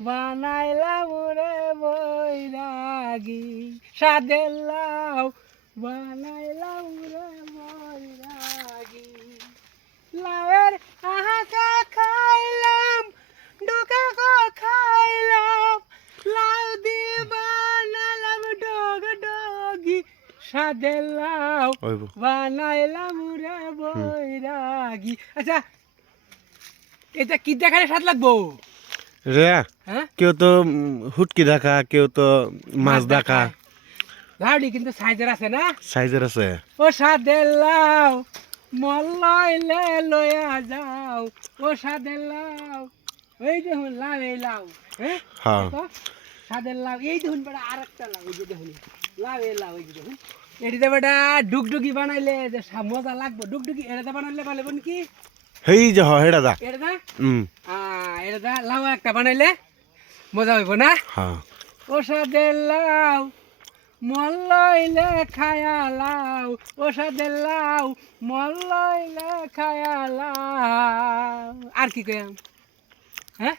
বানাইলাম রে বৈরাগী সাদের লাউ বানাইলাম রে বৈরাগী লাউয়ের আহাকা খাইলাম ডোকা খাইলাম লাউ দিয়ে বানাইলাম ডগ ডগি সাদের লাউ বানাইলাম রে বৈরাগী। আচ্ছা এটা কি দেখালে স্বাদ লাগবো রে? হ্যাঁ কেউ তো হুটকি দেখা, কেউ তো মাছ দেখা। লাউডি কিন্তু সাইজের আছে না? সাইজের আছে। ও সাদের লাউ মল্লইলে লইয়া যাও ও সাদের লাউ এই দেখুন লাউ এই লাউ হ্যাঁ হ্যাঁ সাদের লাউ এই দেখুন বেটা আর একটা লাউ এই যে দেখুন লাউ এই লাউ এই যে দেখুন এটিতে বেটা ডুগডুগি বানাইলে যে মজা লাগবে ডুগডুগি এটাতে বানাইলে ভালো হবে কি হেই যে হেডা দা এটা হুম এটা লাউ একটা বানাইলে মজা হইব না? হ্যাঁ ও সাদের লাউ মল্লইলে খায়া লাউ ও সাদের লাউ মল্লইলে খায়া লাউ আর কি কইম হ্যাঁ